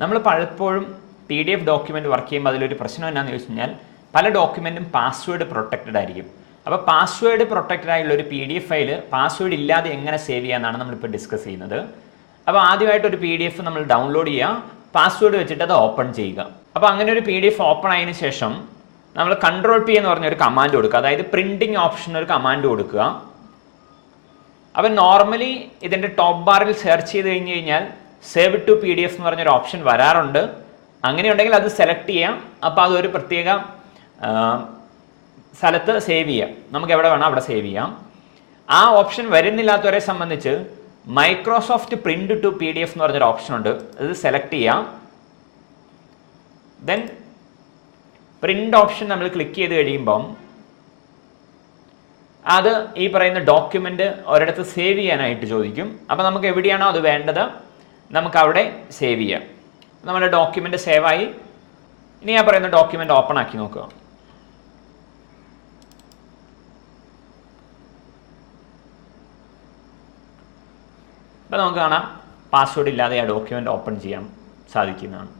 നമ്മൾ പലപ്പോഴും PDF document work ചെയ്യുമ്പോൾ അതിലൊരു പ്രശ്നം എന്നാന്ന് ചോദിച്ചു കഴിഞ്ഞാൽ പല ഡോക്യുമെൻറ്റും പാസ്വേഡ് പ്രൊട്ടക്റ്റഡ് ആയിരിക്കും. അപ്പോൾ പാസ്വേഡ് പ്രൊട്ടക്റ്റഡ് ആയുള്ള ഒരു PDF ഫയൽ പാസ്വേഡ് ഇല്ലാതെ എങ്ങനെ സേവ് ചെയ്യാമെന്നാണ് നമ്മളിപ്പോൾ ഡിസ്കസ് ചെയ്യുന്നത്. അപ്പോൾ ആദ്യമായിട്ട് ഒരു PDF നമ്മൾ ഡൗൺലോഡ് ചെയ്യുക, പാസ്വേഡ് വെച്ചിട്ട് അത് ഓപ്പൺ ചെയ്യുക. അപ്പോൾ അങ്ങനെ ഒരു PDF ഓപ്പൺ ആയതിനു ശേഷം നമ്മൾ Ctrl+P എന്ന് പറഞ്ഞൊരു കമാൻഡ് കൊടുക്കുക, അതായത് പ്രിൻറ്റിംഗ് ഓപ്ഷൻ ഒരു കമാൻഡ് കൊടുക്കുക. അപ്പം നോർമലി ഇതിൻ്റെ ടോപ്പ് ബാറിൽ സെർച്ച് ചെയ്ത് കഴിഞ്ഞ് കഴിഞ്ഞാൽ സേവ് ടു PDF എന്ന് പറഞ്ഞൊരു ഓപ്ഷൻ വരാറുണ്ട്. അങ്ങനെയുണ്ടെങ്കിൽ അത് സെലക്ട് ചെയ്യാം. അപ്പോൾ അതൊരു പ്രത്യേക സ്ഥലത്ത് സേവ് ചെയ്യാം, നമുക്ക് എവിടെ വേണം അവിടെ സേവ് ചെയ്യാം. ആ ഓപ്ഷൻ വരുന്നില്ലാത്തവരെ സംബന്ധിച്ച് മൈക്രോസോഫ്റ്റ് പ്രിന്റ് ടു PDF എന്ന് പറഞ്ഞൊരു ഓപ്ഷൻ ഉണ്ട്, അത് സെലക്ട് ചെയ്യാം. ദെൻ പ്രിന്റ് ഓപ്ഷൻ നമ്മൾ ക്ലിക്ക് ചെയ്ത് കഴിയുമ്പം അത് ഈ പറയുന്ന ഡോക്യുമെൻ്റ് ഒരിടത്ത് സേവ് ചെയ്യാനായിട്ട് ചോദിക്കും. അപ്പോൾ നമുക്ക് എവിടെയാണോ അത് വേണ്ടത് നമുക്ക് അവിടെ സേവ് ചെയ്യാം. നമ്മുടെ ഡോക്യുമെൻ്റ് സേവായി. ഇനി ആ പറയുന്ന ഡോക്യുമെൻ്റ് ഓപ്പൺ ആക്കി നോക്കുക. അപ്പോൾ നമുക്ക് കാണാം പാസ്വേഡ് ഇല്ലാതെ ആ ഡോക്യുമെൻ്റ് ഓപ്പൺ ചെയ്യാൻ സാധിക്കുന്നതാണ്.